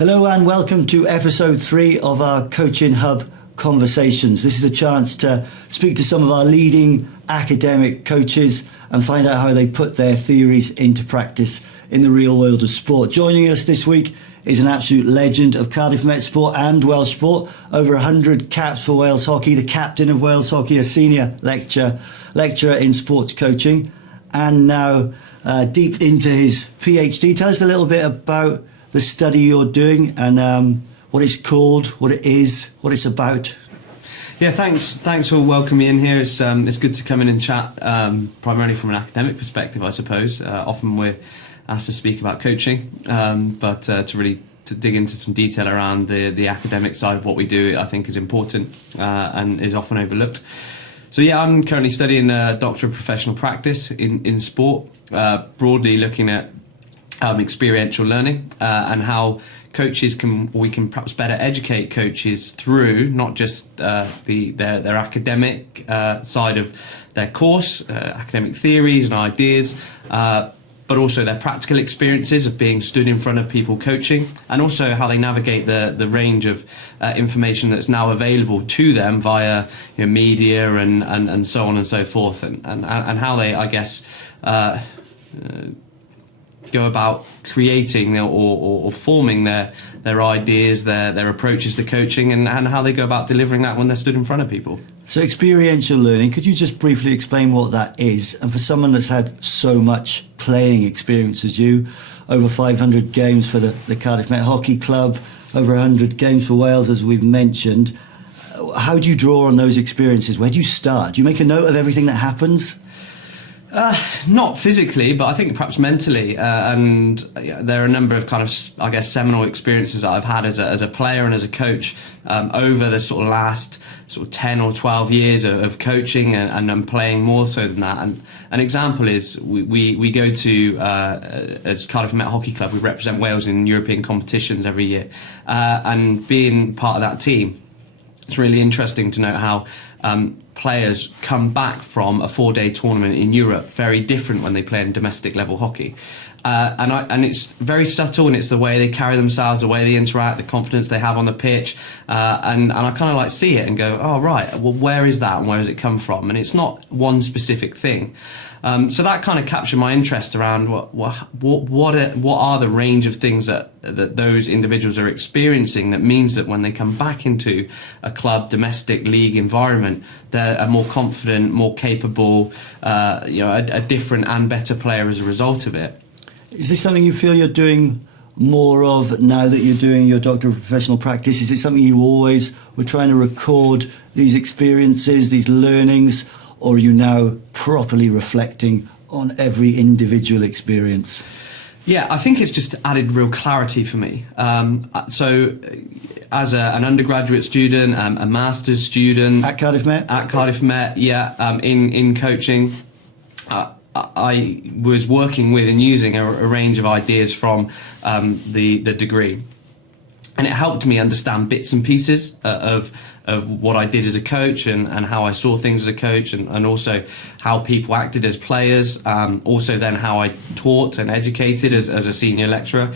Hello and welcome to episode 3 of our Coaching Hub Conversations. This is a chance to speak to some of our leading academic coaches and find out how they put their theories into practice in the real world of sport. Joining us this week is an absolute legend of Cardiff Met Sport and Welsh sport. Over 100 caps for Wales hockey, the captain of Wales hockey, a senior lecturer in sports coaching, and now deep into his PhD. Tell us a little bit about the study you're doing and what it's called, what it is, what it's about. Yeah, thanks for welcoming me in here. It's good to come in and chat, primarily from an academic perspective, I suppose. Often we're asked to speak about coaching, but to dig into some detail around the academic side of what we do, I think is important and is often overlooked. So yeah, I'm currently studying Doctorate of Professional Practice in sport, broadly looking at experiential learning and how we can perhaps better educate coaches through not just their academic side of their course, academic theories and ideas, but also their practical experiences of being stood in front of people coaching, and also how they navigate the range of information that's now available to them via media and so on and so forth, and how they, I guess, go about creating or forming their ideas, their approaches to coaching, and how they go about delivering that when they're stood in front of people. So experiential learning, could you just briefly explain what that is? And for someone that's had so much playing experience as you, over 500 games for the Cardiff Met Hockey Club, over 100 games for Wales, as we've mentioned, how do you draw on those experiences? Where do you start? Do you make a note of everything that happens? Not physically, but I think perhaps mentally, and there are a number of kind of, I guess, seminal experiences that I've had as a player and as a coach over the sort of last 10 or 12 years of coaching and playing more so than that. And an example is we go to, as Cardiff Met Hockey Club, we represent Wales in European competitions every year, and being part of that team, it's really interesting to note how players come back from a 4-day tournament in Europe very different when they play in domestic level hockey. And it's very subtle, and it's the way they carry themselves, the way they interact, the confidence they have on the pitch. And I kind of like see it and go, oh, right, well, where is that and where does it come from? And it's not one specific thing. So that kind of captured my interest around what are the range of things that those individuals are experiencing that means that when they come back into a club, domestic league environment, they're a more confident, more capable, a different and better player as a result of it. Is this something you feel you're doing more of now that you're doing your Doctorate of Professional Practice? Is it something you always were trying to record these experiences, these learnings, or are you now properly reflecting on every individual experience? Yeah, I think it's just added real clarity for me. So as an undergraduate student, a master's student At Cardiff Met? Yeah, in coaching, I was working with and using a range of ideas from the degree, and it helped me understand bits and pieces of what I did as a coach and how I saw things as a coach, and also how people acted as players, also then how I taught and educated as a senior lecturer.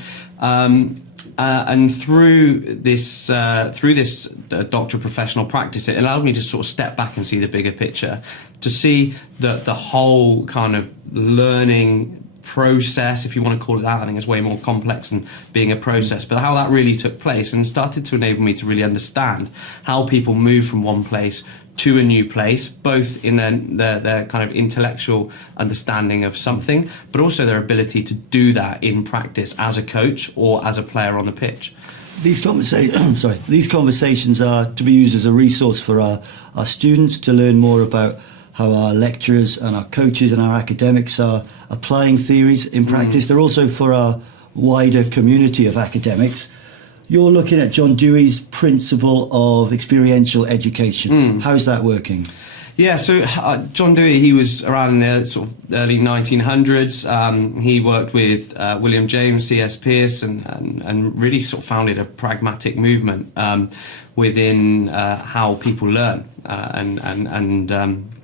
And through this Doctorate of Professional Practice, it allowed me to sort of step back and see the bigger picture, to see the whole kind of learning process, if you want to call it that. I think it's way more complex than being a process, but how that really took place, and started to enable me to really understand how people move from one place to a new place, both in their kind of intellectual understanding of something, but also their ability to do that in practice as a coach or as a player on the pitch. These conversations are to be used as a resource for our students to learn more about how our lecturers and our coaches and our academics are applying theories in practice. They're also for our wider community of academics. You're looking at John Dewey's principle of experiential education. How's that working? Yeah, so John Dewey, he was around in the sort of early 1900s. He worked with William James, C.S. Peirce, and really sort of founded a pragmatic movement within how people learn and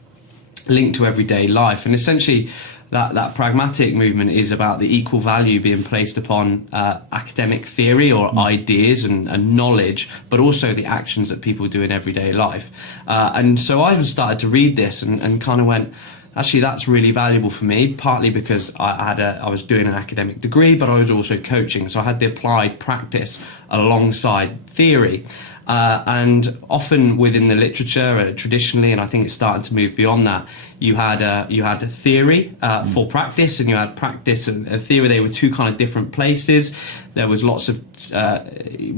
linked to everyday life. And essentially, that pragmatic movement is about the equal value being placed upon academic theory or ideas and knowledge, but also the actions that people do in everyday life. And so I started to read this and kind of went, actually, that's really valuable for me, partly because I was doing an academic degree, but I was also coaching. So I had the applied practice alongside theory. And often within the literature, traditionally, and I think it's starting to move beyond that, you had a theory for practice, and you had practice and theory. They were two kind of different places. There was lots of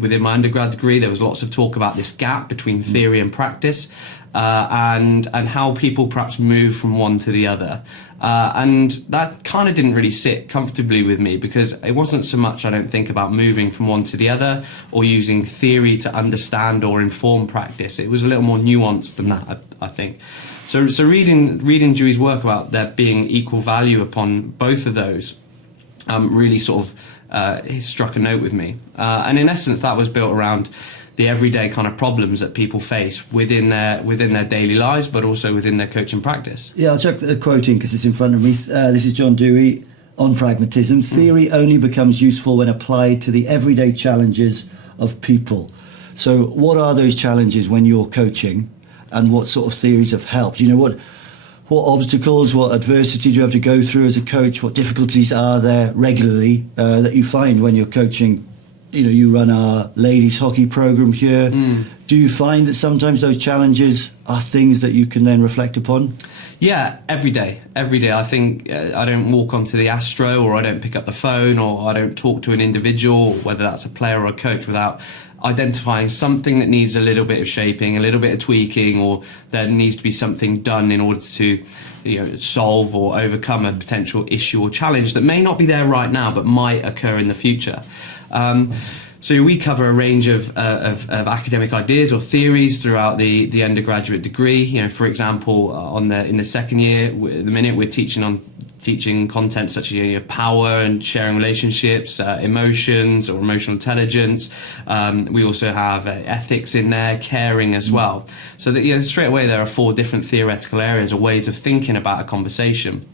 within my undergrad degree, there was lots of talk about this gap between theory and practice, and how people perhaps move from one to the other. And that kind of didn't really sit comfortably with me, because it wasn't so much, I don't think, about moving from one to the other or using theory to understand or inform practice. It was a little more nuanced than that, I think. So reading Dewey's work about there being equal value upon both of those really sort of struck a note with me. And in essence, that was built around the everyday kind of problems that people face within their daily lives, but also within their coaching practice. Yeah, I'll check the quoting because it's in front of me. This is John Dewey on pragmatism. Theory only becomes useful when applied to the everyday challenges of people. So what are those challenges when you're coaching, and what sort of theories have helped? You know, what obstacles, what adversity do you have to go through as a coach? What difficulties are there regularly that you find when you're coaching? You know, you run our ladies hockey program here. Do you find that sometimes those challenges are things that you can then reflect upon? Yeah, every day. I think I don't walk onto the Astro, or I don't pick up the phone, or I don't talk to an individual, whether that's a player or a coach, without identifying something that needs a little bit of shaping, a little bit of tweaking, or there needs to be something done in order to, solve or overcome a potential issue or challenge that may not be there right now but might occur in the future. So we cover a range of academic ideas or theories throughout the undergraduate degree. For example, in the second year, at the minute we're teaching content such as power and sharing relationships, emotions or emotional intelligence. We also have ethics in there, caring as well. So that straight away there are 4 different theoretical areas or ways of thinking about a conversation.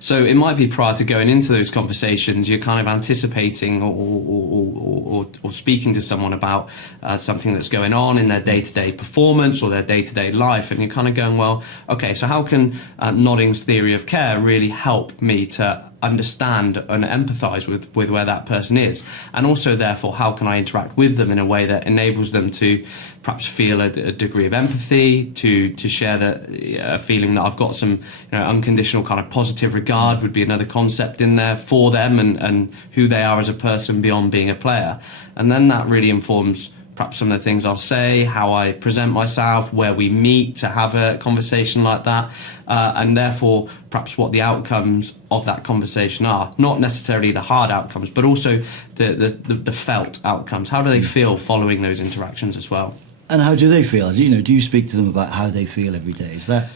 So it might be prior to going into those conversations, you're kind of anticipating or speaking to someone about something that's going on in their day-to-day performance or their day-to-day life, and you're kind of going, well, okay, so how can Nodding's theory of care really help me to understand and empathise with where that person is, and also therefore how can I interact with them in a way that enables them to perhaps feel a degree of empathy, to share a feeling that I've got some unconditional kind of positive regard would be another concept in there for them, and who they are as a person beyond being a player. And then that really informs perhaps some of the things I'll say, how I present myself, where we meet to have a conversation like that, and therefore perhaps what the outcomes of that conversation are. Not necessarily the hard outcomes, but also the felt outcomes. How do they feel following those interactions as well? And how do they feel? Do you speak to them about how they feel every day? Is that...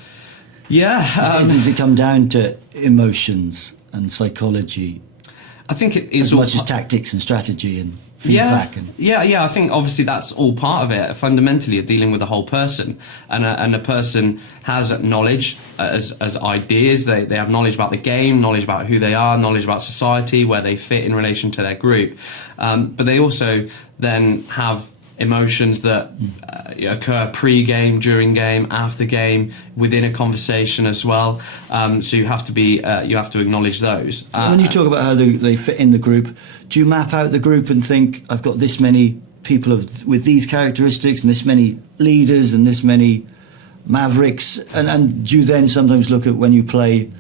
Yeah. Does it come down to emotions and psychology? I think it is as much as tactics and strategy and feedback. Yeah. I think obviously that's all part of it. Fundamentally, you're dealing with a whole person, and a person has knowledge as ideas. They have knowledge about the game, knowledge about who they are, knowledge about society, where they fit in relation to their group. But they also then have emotions that occur pre-game, during game, after game, within a conversation as well. So you have to acknowledge those. When you talk about how they fit in the group, do you map out the group and think, I've got this many people with these characteristics and this many leaders and this many mavericks, and do you then sometimes look at when you play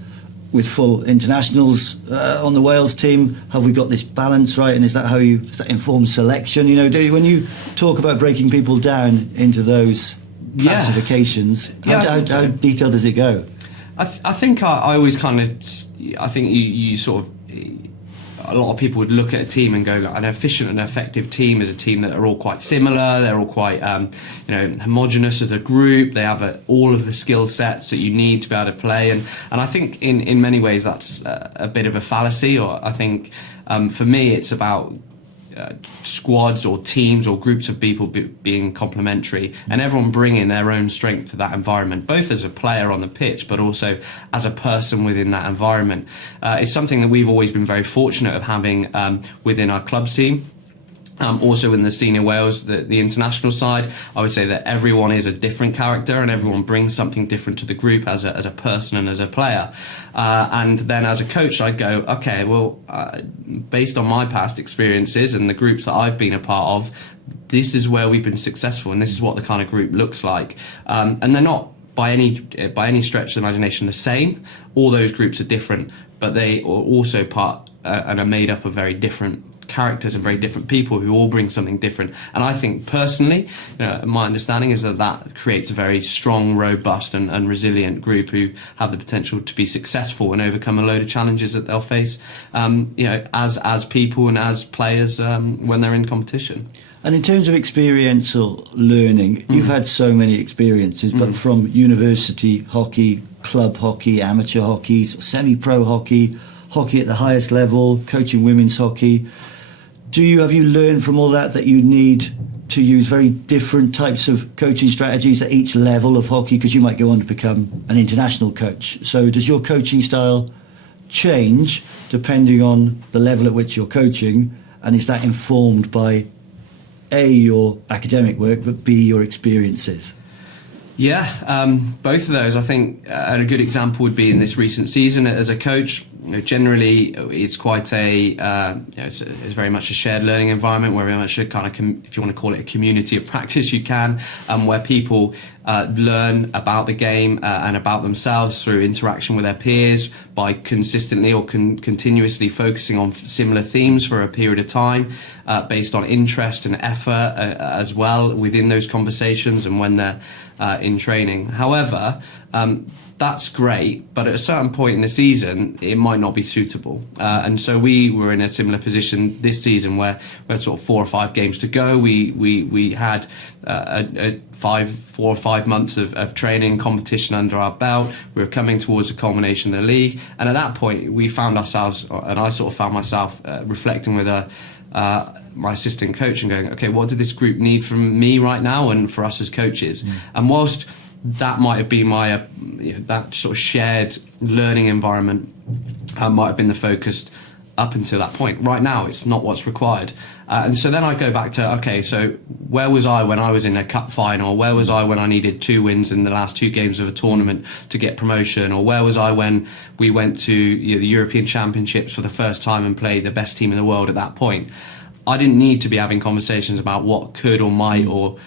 with full internationals on the Wales team, have we got this balance right? And does that inform selection? When you talk about breaking people down into those classifications, how detailed does it go? I think I always kind of, I think you sort of, a lot of people would look at a team and go, an efficient and effective team is a team that are all quite similar. They're all quite, homogenous as a group. They have all of the skill sets that you need to be able to play. And I think in many ways that's a bit of a fallacy. Or I think for me it's about squads or teams or groups of people being complementary, and everyone bringing their own strength to that environment, both as a player on the pitch but also as a person within that environment. It's something that we've always been very fortunate of having within our clubs team. Also in the senior Wales, the international side, I would say that everyone is a different character and everyone brings something different to the group as a person and as a player. And then as a coach, I go, okay, well, based on my past experiences and the groups that I've been a part of, this is where we've been successful and this is what the kind of group looks like. And they're not by any stretch of the imagination the same. All those groups are different, but they are also part and are made up of very different characters and very different people who all bring something different. And I think personally, my understanding is that creates a very strong, robust and resilient group who have the potential to be successful and overcome a load of challenges that they'll face as people and as players when they're in competition. And in terms of experiential learning, you've had so many experiences, but from university hockey, club hockey, amateur hockey, semi-pro hockey, hockey at the highest level, coaching women's hockey. Have you learned from all that you need to use very different types of coaching strategies at each level of hockey? Because you might go on to become an international coach. So does your coaching style change depending on the level at which you're coaching? And is that informed by A, your academic work, but B, your experiences? Yeah, both of those. I think a good example would be in this recent season as a coach. Generally, it's quite it's very much a shared learning environment where very much a kind of, if you want to call it a community of practice, you can, where people learn about the game and about themselves through interaction with their peers by consistently or continuously focusing on similar themes for a period of time, based on interest and effort as well within those conversations and when they're in training. However, that's great, but at a certain point in the season, it might not be suitable. And so we were in a similar position this season where we had sort of 4 or 5 games to go. We had 4 or 5 months of training competition under our belt. We were coming towards the culmination of the league. And at that point, we found ourselves, and I sort of found myself reflecting with my assistant coach and going, okay, what did this group need from me right now and for us as coaches? And whilst that might have been my that sort of shared learning environment might have been the focus up until that point. Right now, it's not what's required. And so then I go back to, okay, so where was I when I was in a cup final? Where was I when I needed 2 wins in the last 2 games of a tournament to get promotion? Or where was I when we went to the European Championships for the first time and played the best team in the world at that point? I didn't need to be having conversations about what could or might or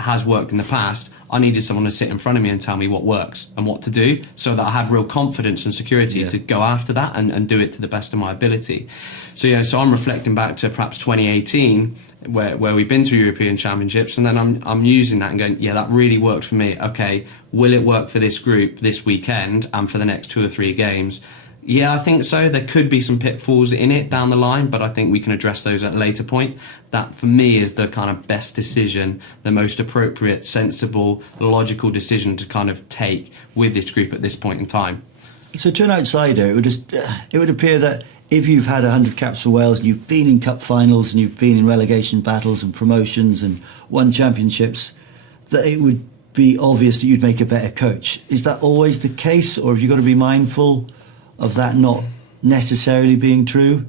has worked in the past. I needed someone to sit in front of me and tell me what works and what to do, so that I had real confidence and security to go after that and do it to the best of my ability. So so I'm reflecting back to perhaps 2018, where we've been to European Championships, and then I'm using that and going, yeah, that really worked for me. Okay, will it work for this group this weekend and for the next 2 or 3 games? Yeah, I think so. There could be some pitfalls in it down the line, but I think we can address those at a later point. That, for me, is the kind of best decision, the most appropriate, sensible, logical decision to kind of take with this group at this point in time. So to an outsider, it would appear that if you've had 100 caps for Wales and you've been in cup finals and you've been in relegation battles and promotions and won championships, that it would be obvious that you'd make a better coach. Is that always the case, or have you got to be mindful of that not necessarily being true?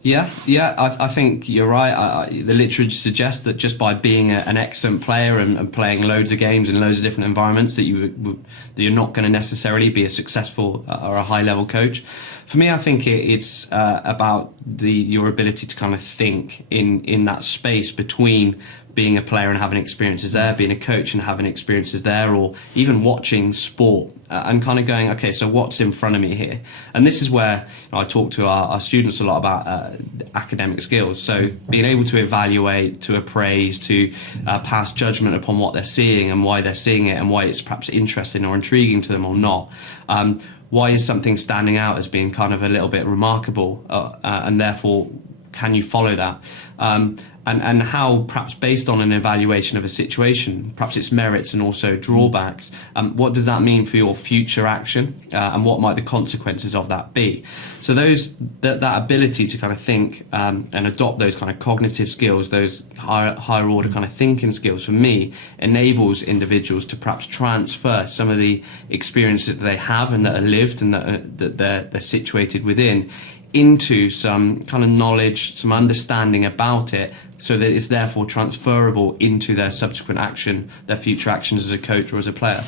Yeah, I think you're right. The literature suggests that just by being an excellent player and playing loads of games in loads of different environments, that you're not going to necessarily be a successful or a high-level coach. For me, I think it's about your ability to kind of think in that space between being a player and having experiences there, being a coach and having experiences there, or even watching sport and kind of going, okay, so what's in front of me here? And this is where I talk to our students a lot about academic skills. So being able to evaluate, to appraise, to pass judgment upon what they're seeing and why they're seeing it and why it's perhaps interesting or intriguing to them or not. Why is something standing out as being kind of a little bit remarkable and therefore can you follow that? And how, perhaps based on an evaluation of a situation, perhaps its merits and also drawbacks, what does that mean for your future action, and what might the consequences of that be? So that ability to kind of think and adopt those kind of cognitive skills, those higher order kind of thinking skills, for me, enables individuals to perhaps transfer some of the experiences that they have and that are lived and that they're situated within into some kind of knowledge, some understanding about it, so that it's therefore transferable into their subsequent action, their future actions as a coach or as a player.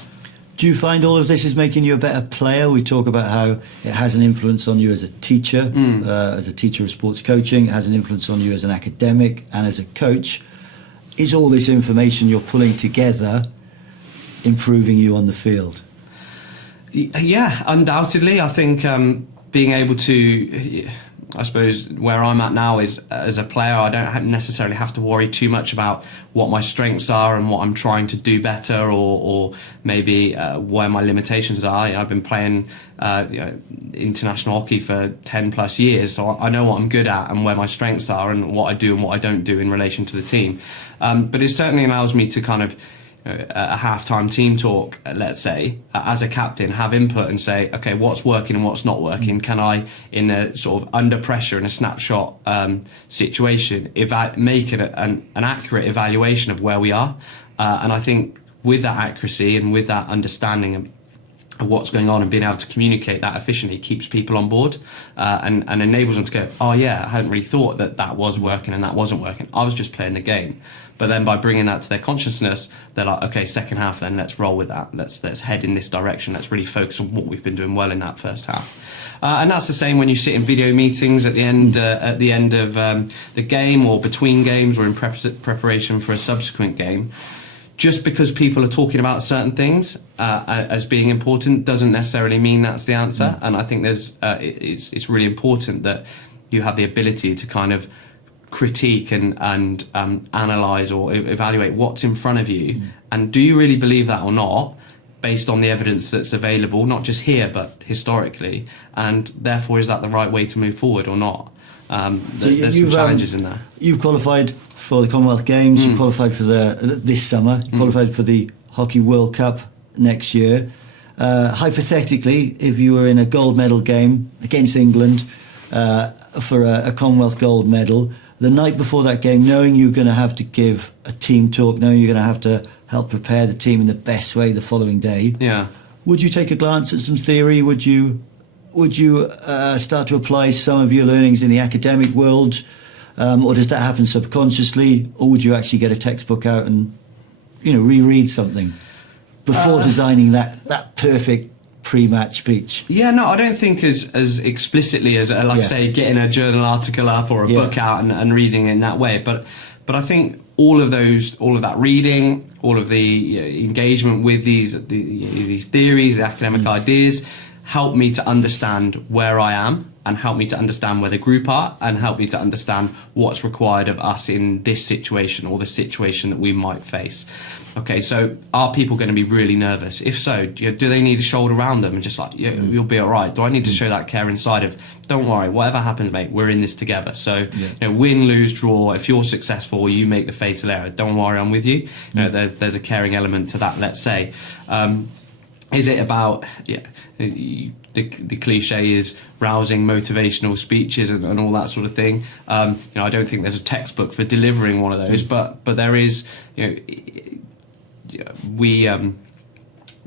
Do you find all of this is making you a better player? We talk about how it has an influence on you as a teacher of sports coaching. It has an influence on you as an academic and as a coach. Is all this information you're pulling together improving you on the field? Yeah, undoubtedly. I think being able to, I suppose where I'm at now is, as a player, I don't necessarily have to worry too much about what my strengths are and what I'm trying to do better, or maybe where my limitations are. I've been playing international hockey for 10 plus years, so I know what I'm good at and where my strengths are and what I do and what I don't do in relation to the team. But it certainly allows me to kind of, a half-time team talk, let's say, as a captain, have input and say, okay, what's working and what's not working? Can I, in a sort of under pressure, in a snapshot situation, make an accurate evaluation of where we are? And I think with that accuracy and with that understanding of what's going on and being able to communicate that efficiently keeps people on board, and enables them to go, oh yeah, I hadn't really thought that was working and that wasn't working. I was just playing the game. But then by bringing that to their consciousness, they're like, okay, second half then, let's roll with that. Let's head in this direction. Let's really focus on what we've been doing well in that first half. And that's the same when you sit in video meetings at the end of the game, or between games, or in preparation for a subsequent game. Just because people are talking about certain things as being important doesn't necessarily mean that's the answer. And I think it's really important that you have the ability to kind of critique and analyse or evaluate what's in front of you, and do you really believe that or not, based on the evidence that's available, not just here but historically, and therefore is that the right way to move forward or not? There's some challenges in there. You've qualified for the Commonwealth Games, you qualified for this summer, you qualified for the Hockey World Cup next year. Hypothetically, if you were in a gold medal game against England for a Commonwealth gold medal, the night before that game, knowing you're going to have to give a team talk, knowing you're going to have to help prepare the team in the best way the following day, would you take a glance at some theory? Would you start to apply some of your learnings in the academic world, or does that happen subconsciously, or would you actually get a textbook out and reread something before designing that perfect pre-match speech? Yeah, no, I don't think as explicitly as say getting a journal article up or a book out and reading it in that way, but I think all of that reading, all of the engagement with these theories, academic ideas, help me to understand where I am, and help me to understand where the group are, and help me to understand what's required of us in this situation or the situation that we might face. Okay, so are people going to be really nervous? If so, do they need a shoulder around them and just like, you'll be all right? Do I need to show that care inside of, don't worry, whatever happens, mate, we're in this together. So, win, lose, draw, if you're successful, you make the fatal error. Don't worry, I'm with you. There's a caring element to that, let's say. Is it about, the cliche is rousing motivational speeches and all that sort of thing? I don't think there's a textbook for delivering one of those, but there is, we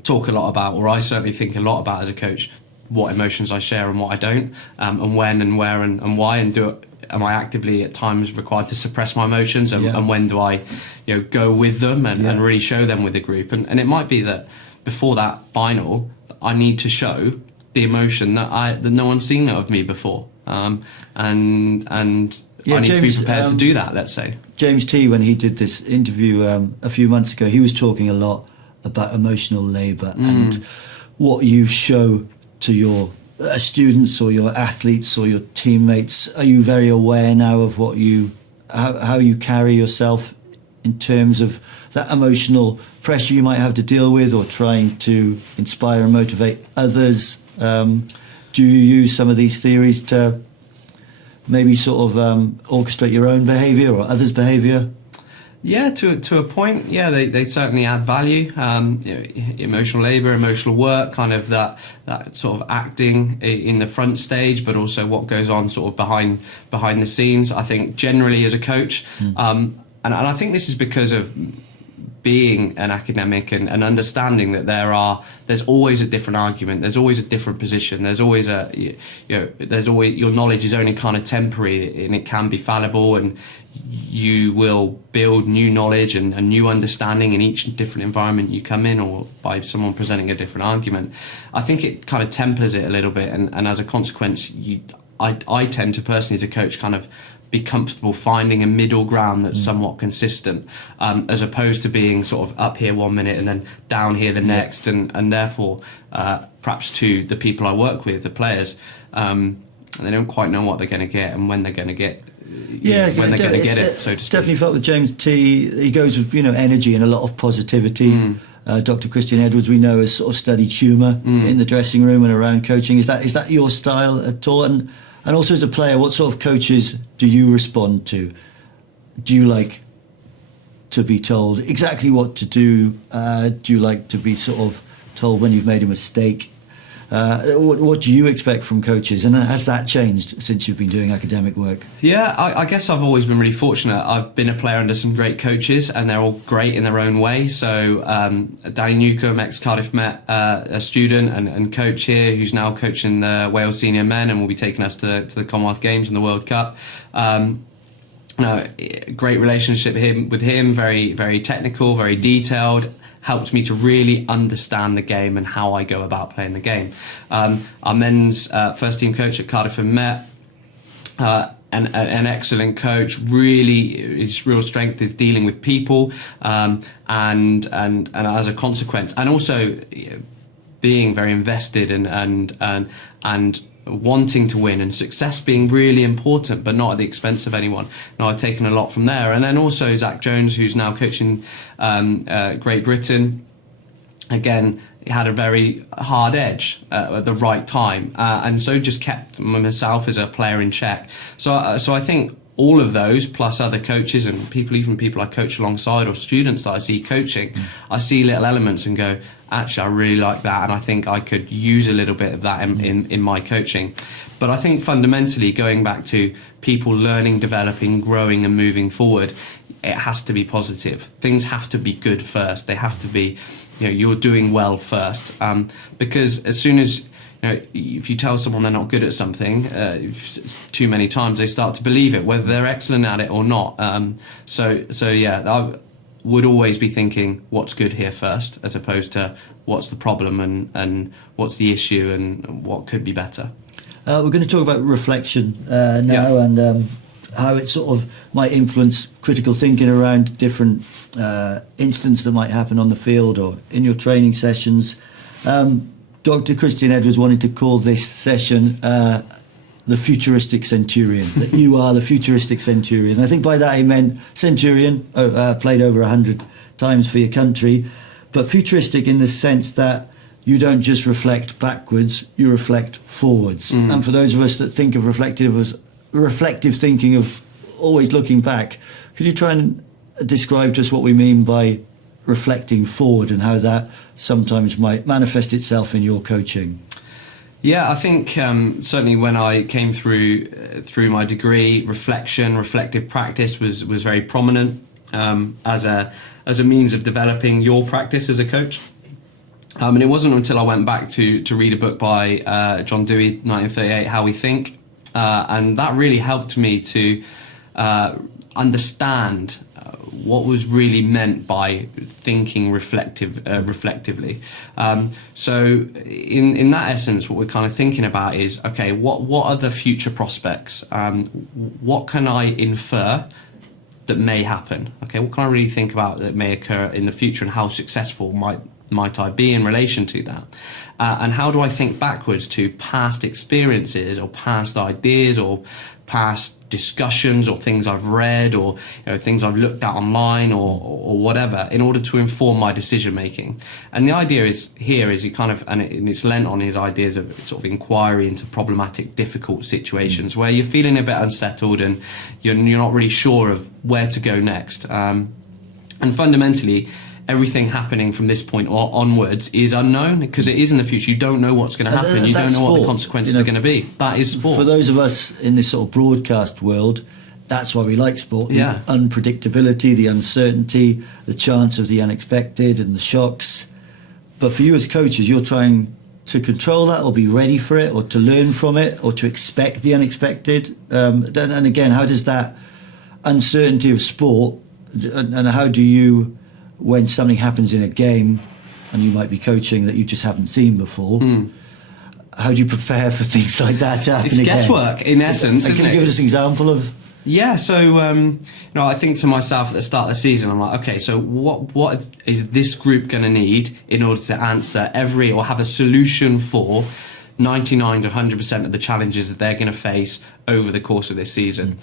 talk a lot about, or I certainly think a lot about as a coach, what emotions I share and what I don't, and when and where and why, and am I actively at times required to suppress my emotions, and when do I go with them and really show them with the group, and it might be that before that final I need to show the emotion that no one's seen of me before, and I need to be prepared to do that, let's say. James T, when he did this interview a few months ago, he was talking a lot about emotional labour and what you show to your students or your athletes or your teammates. Are you very aware now of how you carry yourself in terms of that emotional pressure you might have to deal with, or trying to inspire and motivate others? Do you use some of these theories to maybe sort of orchestrate your own behaviour or others' behaviour? Yeah, to a point. Yeah, they certainly add value. Emotional labour, emotional work, kind of that sort of acting in the front stage, but also what goes on sort of behind the scenes. I think generally as a coach, and I think this is because of being an academic and understanding that there's always a different argument, there's always a different position, there's always your knowledge is only kind of temporary and it can be fallible, and you will build new knowledge and new understanding in each different environment you come in, or by someone presenting a different argument. I think it kind of tempers it a little bit, and as a consequence, I tend to personally as a coach kind of be comfortable finding a middle ground that's somewhat consistent, as opposed to being sort of up here 1 minute and then down here the next, and therefore perhaps to the people I work with, the players, they don't quite know what they're going to get and when they're going to get when they're going to get it, so to speak. Definitely felt with James T, he goes with energy and a lot of positivity. Dr. Christian Edwards, we know, has sort of studied humour in the dressing room and around coaching. Is that your style at all? And also as a player, what sort of coaches do you respond to? Do you like to be told exactly what to do? Do you like to be sort of told when you've made a mistake? What do you expect from coaches? And has that changed since you've been doing academic work? Yeah, I guess I've always been really fortunate. I've been a player under some great coaches, and they're all great in their own way. So Danny Newcombe, ex-Cardiff Met, a student and coach here, who's now coaching the Wales senior men and will be taking us to the Commonwealth Games and the World Cup. Great relationship with him, very, very technical, very detailed. Helped me to really understand the game and how I go about playing the game. Our men's first team coach at Cardiff Met, an excellent coach. Really, his real strength is dealing with people, and as a consequence, and also being very invested and wanting to win, and success being really important, but not at the expense of anyone. And I've taken a lot from there. And then also Zach Jones, who's now coaching Great Britain. Again, he had a very hard edge at the right time, and so just kept myself as a player in check. So I think all of those, plus other coaches and even people I coach alongside, or students that I see coaching, I see little elements and go, actually, I really like that, and I think I could use a little bit of that in my coaching. But I think fundamentally, going back to people learning, developing, growing and moving forward, it has to be positive. Things have to be good first. They have to be, you're doing well first. Because as soon as, if you tell someone they're not good at something too many times, they start to believe it, whether they're excellent at it or not. So yeah, I would always be thinking what's good here first, as opposed to what's the problem and what's the issue and what could be better. We're going to talk about reflection now, and how it sort of might influence critical thinking around different incidents that might happen on the field or in your training sessions. Dr. Christian Edwards wanted to call this session the Futuristic Centurion, that you are the Futuristic Centurion. I think by that he meant Centurion, played over 100 times for your country, but futuristic in the sense that you don't just reflect backwards, you reflect forwards. And for those of us that think of reflective thinking, of always looking back, could you try and describe to us what we mean by reflecting forward and how that sometimes might manifest itself in your coaching? Yeah, I think certainly when I came through my degree, reflective practice was very prominent as a means of developing your practice as a coach. And it wasn't until I went back to read a book by John Dewey, 1938, How We Think, and that really helped me to understand what was really meant by thinking reflectively. So in that essence, what we're kind of thinking about is, okay, what are the future prospects? What can I infer that may happen? Okay, what can I really think about that may occur in the future, and how successful might I be in relation to that? And how do I think backwards to past experiences or past ideas or past discussions or things I've read or things I've looked at online or whatever in order to inform my decision making. And the idea is you kind of, and it's lent on his ideas of sort of inquiry into problematic, difficult situations where you're feeling a bit unsettled and you're not really sure of where to go next. And fundamentally, everything happening from this point onwards is unknown because it is in the future. You don't know what's going to happen. You don't know what the consequences are going to be. That is sport. For those of us in this sort of broadcast world, that's why we like sport. Yeah. The unpredictability, the uncertainty, the chance of the unexpected and the shocks. But for you as coaches, you're trying to control that or be ready for it or to learn from it or to expect the unexpected. And again, how does that uncertainty of sport and how do you, when something happens in a game and you might be coaching that you just haven't seen before, how do you prepare for things like that to happen It's again? guesswork in essence, isn't it? Can you give us an example of? Yeah, so I think to myself at the start of the season, I'm like, okay, so what is this group going to need in order to answer every or have a solution for 99 to 100% of the challenges that they're going to face over the course of this season.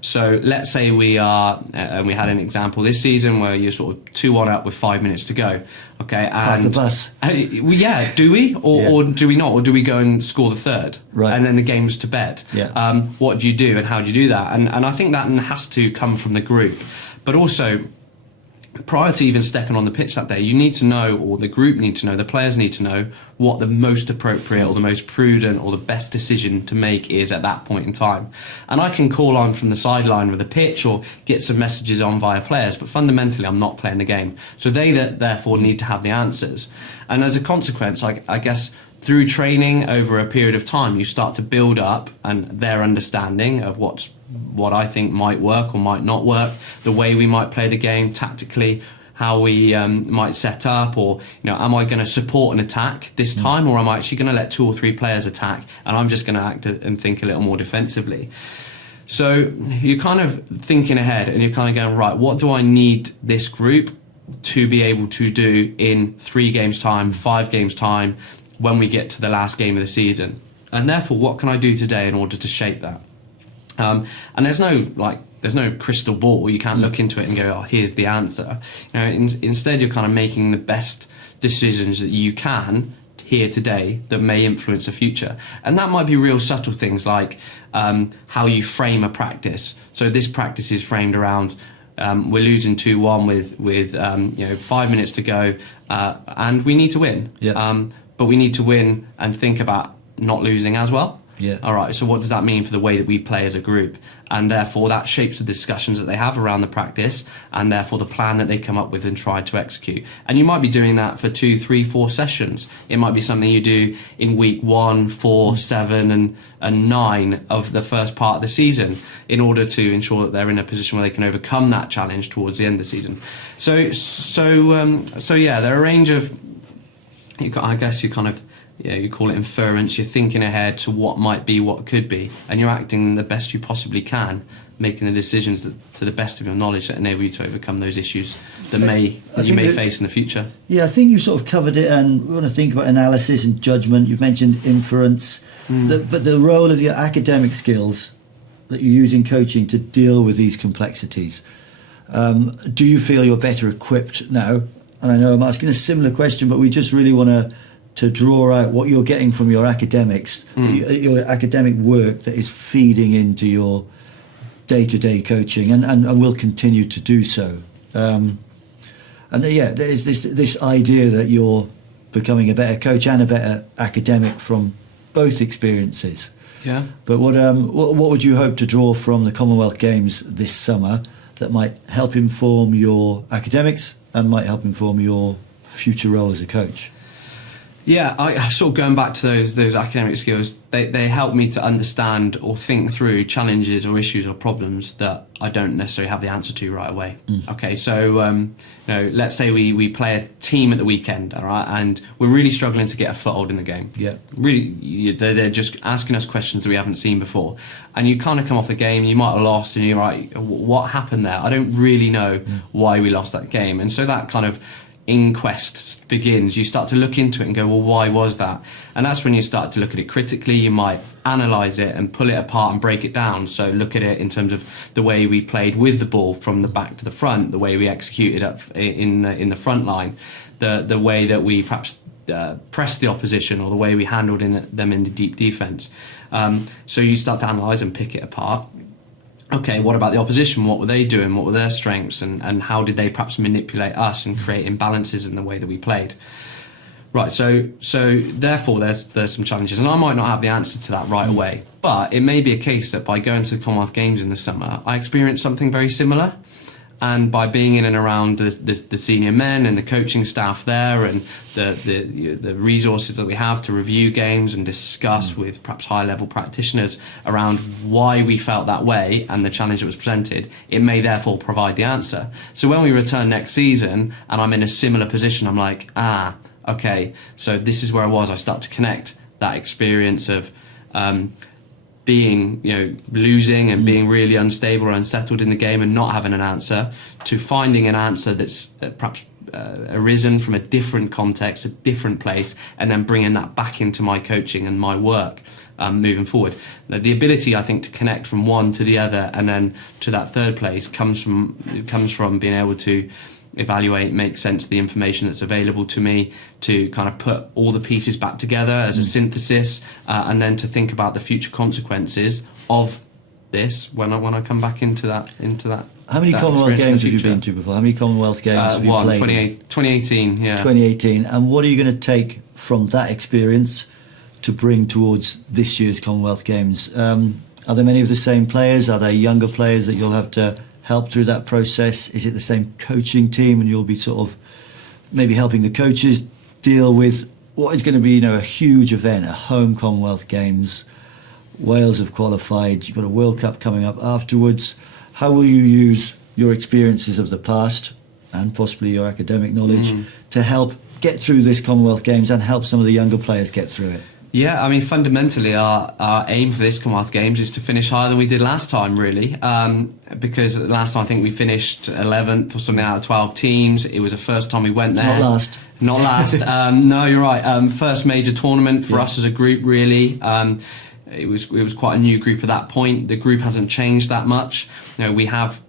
So let's say we are, and we had an example this season where you're sort of 2-1 up with 5 minutes to go. Okay, and Park the bus. Yeah, do we or do we not, or do we go and score the third, right, and then the game's to bed? Yeah. What do you do, and how do you do that? And I think that has to come from the group, but also, prior to even stepping on the pitch that day, you need to know, or the group need to know, the players need to know what the most appropriate or the most prudent or the best decision to make is at that point in time. And I can call on from the sideline with a pitch or get some messages on via players, but fundamentally I'm not playing the game. So they therefore need to have the answers. And as a consequence, I guess through training over a period of time, you start to build up and their understanding of what I think might work or might not work, the way we might play the game tactically, how we might set up, or am I going to support an attack this time, or am I actually going to let 2 or 3 players attack and I'm just going to act and think a little more defensively? So you're kind of thinking ahead and you're kind of going, right, what do I need this group to be able to do in 3 games time, 5 games time, when we get to the last game of the season? And therefore, what can I do today in order to shape that? And there's no crystal ball. You can't look into it and go, oh, here's the answer. Instead, you're kind of making the best decisions that you can here today that may influence the future. And that might be real subtle things like how you frame a practice. So this practice is framed around we're losing 2-1 with 5 minutes to go, and we need to win. Yeah. But we need to win and think about not losing as well. Yeah. All right, so what does that mean for the way that we play as a group? And therefore that shapes the discussions that they have around the practice, and therefore the plan that they come up with and try to execute. And you might be doing that for 2, 3, 4 sessions. It might be something you do in week 1, 4, 7 and 9 of the first part of the season in order to ensure that they're in a position where they can overcome that challenge towards the end of the season. So yeah, there are a range of, I guess you kind of, you call it inference. You're thinking ahead to what might be, what could be, and you're acting the best you possibly can, making the decisions to the best of your knowledge that enable you to overcome those issues that you may face in the future. Yeah, I think you sort of covered it, and we want to think about analysis and judgment. You've mentioned inference, but the role of your academic skills that you use in coaching to deal with these complexities. Do you feel you're better equipped now? And I know I'm asking a similar question, but we just really want to draw out what you're getting from your academics, your academic work that is feeding into your day-to-day coaching, and will continue to do so. And yeah, there's this idea that you're becoming a better coach and a better academic from both experiences. Yeah. But what would you hope to draw from the Commonwealth Games this summer that might help inform your academics and might help inform your future role as a coach? Yeah, I sort of going back to those academic skills, they help me to understand or think through challenges or issues or problems that I don't necessarily have the answer to right away. Okay, so let's say we play a team at the weekend, all right, and we're really struggling to get a foothold in the game. Yeah, really, they're just asking us questions that we haven't seen before, and you kind of come off the game, you might have lost, and you're like, what happened there? I don't really know why we lost that game, and so that kind of inquest begins. You start to look into it and go, well, why was that? And that's when you start to look at it critically. You might analyse it and pull it apart and break it down. So look at it in terms of the way we played with the ball from the back to the front, the way we executed up in the front line, the way that we perhaps pressed the opposition, or the way we handled them in the deep defence. So you start to analyse and pick it apart. Okay, what about the opposition? What were they doing? What were their strengths? And how did they perhaps manipulate us and create imbalances in the way that we played? Right, so therefore there's some challenges, and I might not have the answer to that right away, but it may be a case that by going to the Commonwealth Games in the summer, I experienced something very similar. And by being in and around the senior men and the coaching staff there, and the resources that we have to review games and discuss with perhaps high-level practitioners around why we felt that way and the challenge that was presented, it may therefore provide the answer. So when we return next season and I'm in a similar position, I'm like, okay, so this is where I was. I start to connect that experience of being, losing and being really unstable or unsettled in the game and not having an answer, to finding an answer that's perhaps arisen from a different context, a different place, and then bringing that back into my coaching and my work moving forward. Now, the ability, I think, to connect from one to the other and then to that third place comes from being able to evaluate, make sense of the information that's available to me, to kind of put all the pieces back together as a synthesis, and then to think about the future consequences of this when I come back into that. How many Commonwealth Games have you been to before? How many Commonwealth Games have you played? 2018, yeah. 2018. And what are you going to take from that experience to bring towards this year's Commonwealth Games? Are there many of the same players? Are there younger players that you'll have to help through that process? Is it the same coaching team, and you'll be sort of maybe helping the coaches deal with what is going to be, a huge event, a home Commonwealth Games? Wales have qualified. You've got a World Cup coming up afterwards. How will you use your experiences of the past and possibly your academic knowledge to help get through this Commonwealth Games and help some of the younger players get through it? Yeah, I mean, fundamentally, our aim for this Commonwealth Games is to finish higher than we did last time, really. Because last time I think we finished 11th or something out of 12 teams. It was the first time we went there. Not last. Not last. No, you're right. First major tournament for us as a group, really. It was quite a new group at that point. The group hasn't changed that much. We have,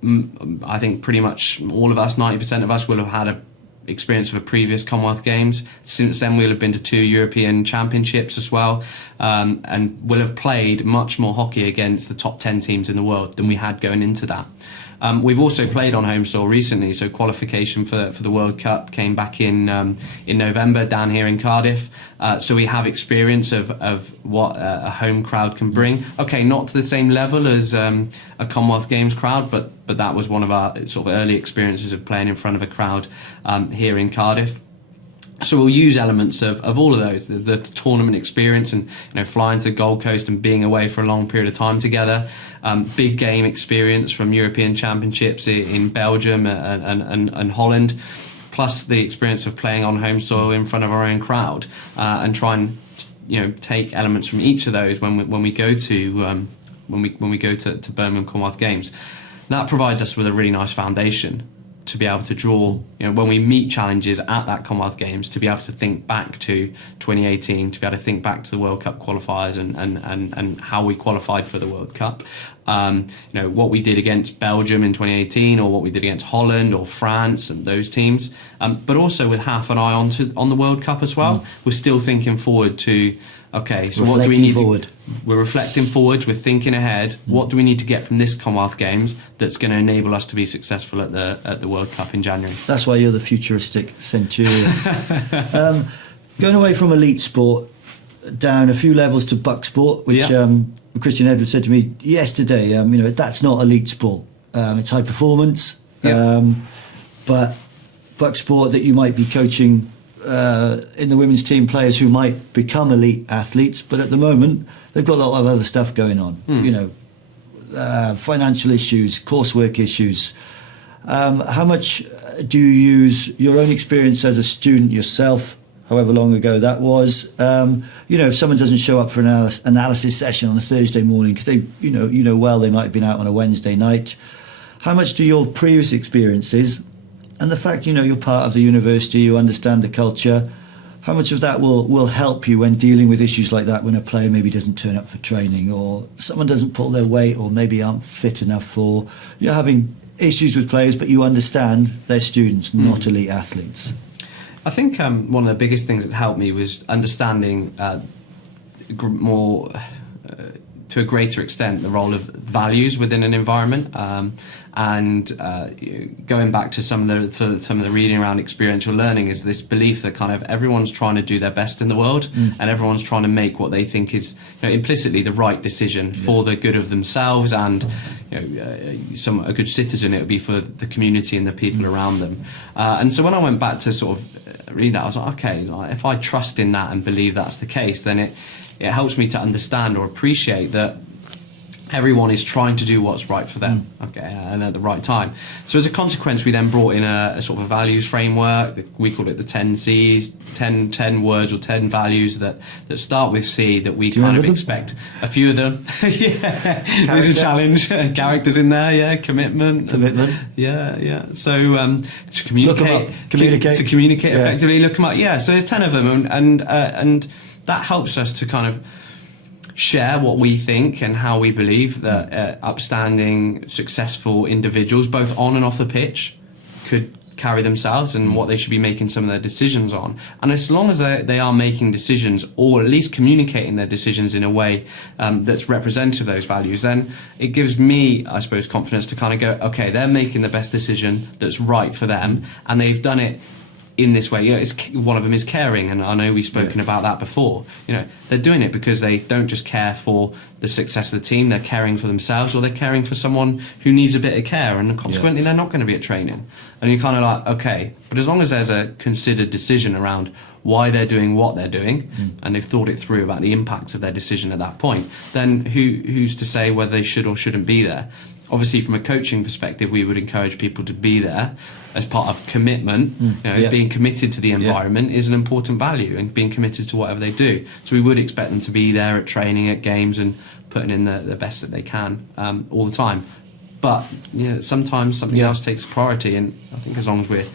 I think, pretty much all of us, 90% of us, will have had a experience of a previous Commonwealth Games. Since then, we'll have been to 2 European Championships as well, and we'll have played much more hockey against the top 10 teams in the world than we had going into that. We've also played on home soil recently, so qualification for the World Cup came back in November down here in Cardiff. So we have experience of what a home crowd can bring. Okay, not to the same level as a Commonwealth Games crowd, but that was one of our sort of early experiences of playing in front of a crowd here in Cardiff. So we'll use elements of all of those, the tournament experience and flying to the Gold Coast and being away for a long period of time together, big game experience from European Championships in Belgium and Holland, plus the experience of playing on home soil in front of our own crowd, and try and take elements from each of those when we go to Birmingham Commonwealth Games. That provides us with a really nice foundation to be able to draw, when we meet challenges at that Commonwealth Games, to be able to think back to 2018, to be able to think back to the World Cup qualifiers and how we qualified for the World Cup. What we did against Belgium in 2018, or what we did against Holland or France and those teams, but also with half an eye on the World Cup as well. We're still thinking forward to, okay, so what do we need forward? We're reflecting forward, we're thinking ahead. What do we need to get from this Commonwealth Games that's going to enable us to be successful at the World Cup in January? That's why you're the Futuristic Centurion. Going away from elite sport down a few levels to buck sport, which Christian Edwards said to me yesterday, that's not elite sport. It's high performance, but buck sport that you might be coaching in the women's team, players who might become elite athletes, but at the moment they've got a lot of other stuff going on. Financial issues, coursework issues. How much do you use your own experience as a student yourself, however long ago that was? If someone doesn't show up for an analysis session on a Thursday morning because they, they might have been out on a Wednesday night. How much do your previous experiences And the fact, you're part of the university, you understand the culture, how much of that will help you when dealing with issues like that, when a player maybe doesn't turn up for training, or someone doesn't pull their weight, or maybe aren't fit enough, or you're having issues with players, but you understand they're students, not elite athletes? I think one of the biggest things that helped me was understanding more, to a greater extent, the role of values within an environment, and going back to some of the reading around experiential learning, is this belief that kind of everyone's trying to do their best in the world, and everyone's trying to make what they think is implicitly the right decision for the good of themselves, and a good citizen it would be for the community and the people around them. And so when I went back to sort of read that, I was like, okay, if I trust in that and believe that's the case, then it helps me to understand or appreciate that everyone is trying to do what's right for them, and at the right time. So as a consequence, we then brought in a sort of a values framework. We called it the 10 C's, 10 words or 10 values that start with C, that we kind of expect. A few of them. Yeah, there's a challenge. Characters in there, commitment. Yeah. So to communicate effectively, look them up. Yeah, so there's 10 of them, and that helps us to kind of share what we think and how we believe that upstanding, successful individuals, both on and off the pitch, could carry themselves, and what they should be making some of their decisions on. And as long as they are making decisions, or at least communicating their decisions in a way that's representative of those values, then it gives me, I suppose, confidence to kind of go, okay, they're making the best decision that's right for them, and they've done it in this way. One of them is caring, and I know we've spoken about that before. They're doing it because they don't just care for the success of the team, they're caring for themselves, or they're caring for someone who needs a bit of care, and consequently they're not going to be at training. And you're kind of like, okay, but as long as there's a considered decision around why they're doing what they're doing, and they've thought it through about the impacts of their decision at that point, then who's to say whether they should or shouldn't be there? Obviously, from a coaching perspective, we would encourage people to be there as part of commitment. Being committed to the environment is an important value, and being committed to whatever they do. So we would expect them to be there at training, at games, and putting in the best that they can all the time. But sometimes something else takes priority, and I think as long as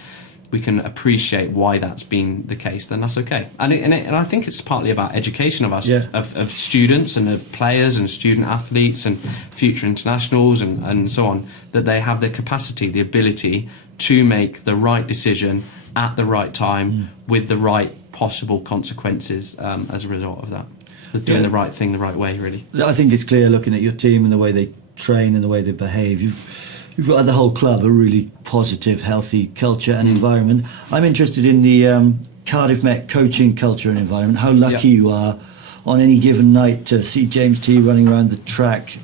we can appreciate why that's been the case, then that's okay. And I think it's partly about education of us, of students and of players and student athletes and future internationals and so on, that they have the capacity, the ability to make the right decision at the right time with the right possible consequences as a result of that. Doing the right thing the right way, really. I think it's clear, looking at your team and the way they train and the way they behave, you've got the whole club a really positive, healthy culture and environment. I'm interested in the Cardiff Met coaching culture and environment. How lucky you are on any given night to see James T running around the track.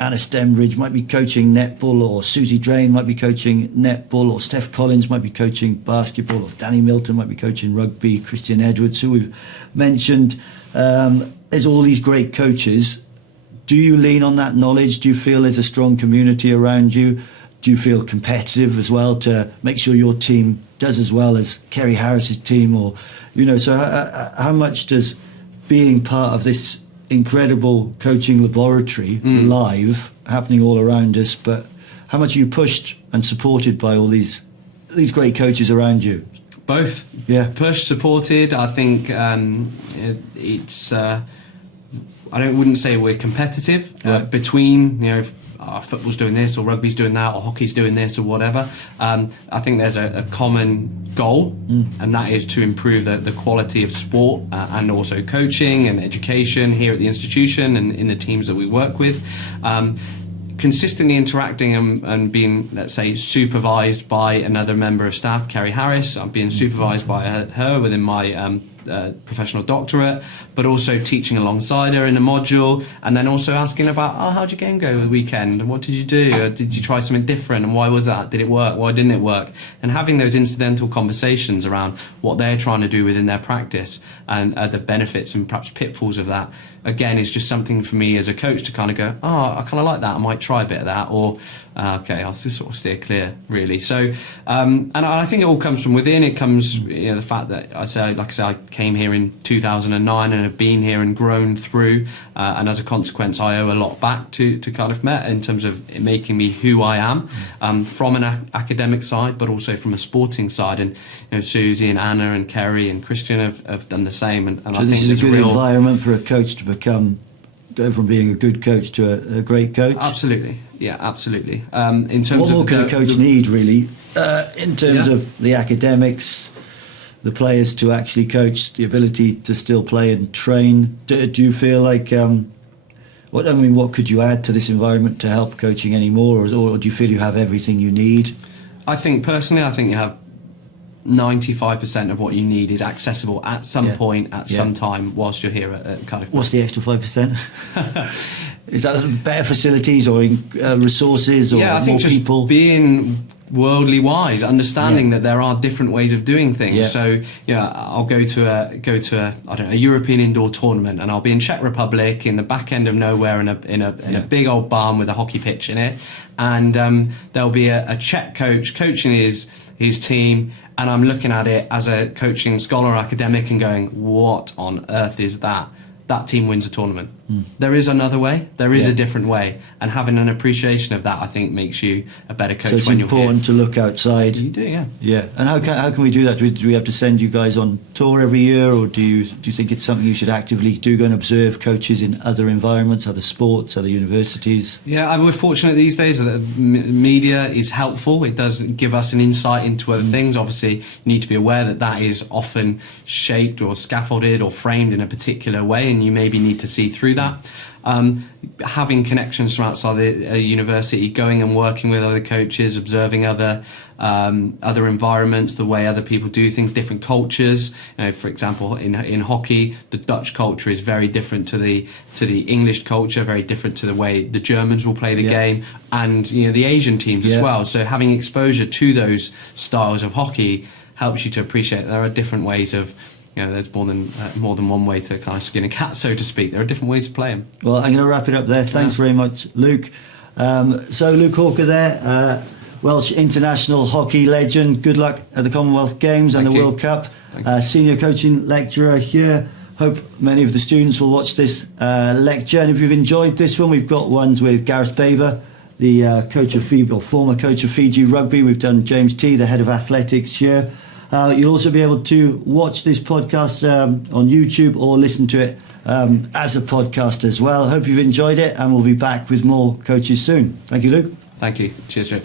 Anna Stembridge might be coaching netball, or Susie Drain might be coaching netball, or Steph Collins might be coaching basketball, or Danny Milton might be coaching rugby, Christian Edwards, who we've mentioned. There's all these great coaches. Do you lean on that knowledge? Do you feel there's a strong community around you? Do you feel competitive as well to make sure your team does as well as Kerry Harris's team? Or, so how much does being part of this incredible coaching laboratory live, happening all around us, but how much are you pushed and supported by all these great coaches around you? Both. Pushed, supported. I think it's I wouldn't say we're competitive between, football's doing this, or rugby's doing that, or hockey's doing this, or whatever. I think there's a common goal, and that is to improve the quality of sport and also coaching and education here at the institution and in the teams that we work with. Consistently interacting and being, let's say, supervised by another member of staff, Kerry Harris. I'm being supervised by her within my professional doctorate, but also teaching alongside her in a module, and then also asking about, how'd your game go over the weekend, and what did you do, did you try something different, and why was that, did it work, why didn't it work, and having those incidental conversations around what they're trying to do within their practice and the benefits and perhaps pitfalls of that, again, is just something for me as a coach to kind of go, I kind of like that, I might try a bit of that, or okay, I'll just sort of steer clear, really. So and I think it all comes from within. It comes, the fact that I came here in 2009 and have been here and grown through, and as a consequence I owe a lot back to Cardiff Met in terms of it making me who I am, from an academic side but also from a sporting side. And Susie and Anna and Kerry and Christian have done the same, and so I think this is a good real environment for a coach to go from being a good coach to a great coach. Absolutely, yeah, absolutely. In terms what more of can a coach need, really, in terms of the academics, the players to actually coach, the ability to still play and train? Do you feel like what could you add to this environment to help coaching anymore, or do you feel you have everything you need? I think personally, you have 95% of what you need is accessible at some point, at some time, whilst you're here at Cardiff. What's the extra 5%? Is that better facilities or resources or I think more just people? Being worldly wise, understanding that there are different ways of doing things. So I'll go to a European indoor tournament, and I'll be in Czech Republic in the back end of nowhere in a big old barn with a hockey pitch in it, and there'll be a Czech coach coaching his team, and I'm looking at it as a coaching scholar or academic and going, what on earth is that? That team wins a tournament. There is another way. There is a different way, and having an appreciation of that, I think, makes you a better coach. So it's when you're important to look outside. You do, yeah. Yeah, and how can we do that? Do we have to send you guys on tour every year, or do you think it's something you should actively do? Go and observe coaches in other environments, other sports, other universities. Yeah, we're fortunate these days that media is helpful. It does give us an insight into other things. Obviously, you need to be aware that is often shaped or scaffolded or framed in a particular way, and you maybe need to see through that. Having connections from outside the university, going and working with other coaches, observing other environments, the way other people do things, different cultures. For example, in hockey, the Dutch culture is very different to the English culture, very different to the way the Germans will play the game, and the Asian teams as well. So having exposure to those styles of hockey helps you to appreciate there are different ways of. There's more than one way to kind of skin a cat, so to speak. There are different ways to play them. Well, I'm going to wrap it up there. Thanks very much, Luke. So Luke Hawker there, Welsh international hockey legend. Good luck at the Commonwealth Games and the World Cup. Senior coaching lecturer here. Hope many of the students will watch this lecture. And if you've enjoyed this one, we've got ones with Gareth Baber, the coach of Fiji, or former coach of Fiji Rugby. We've done James T, the head of athletics here. You'll also be able to watch this podcast on YouTube or listen to it as a podcast as well. Hope you've enjoyed it, and we'll be back with more coaches soon. Thank you, Luke. Thank you. Cheers, Rick.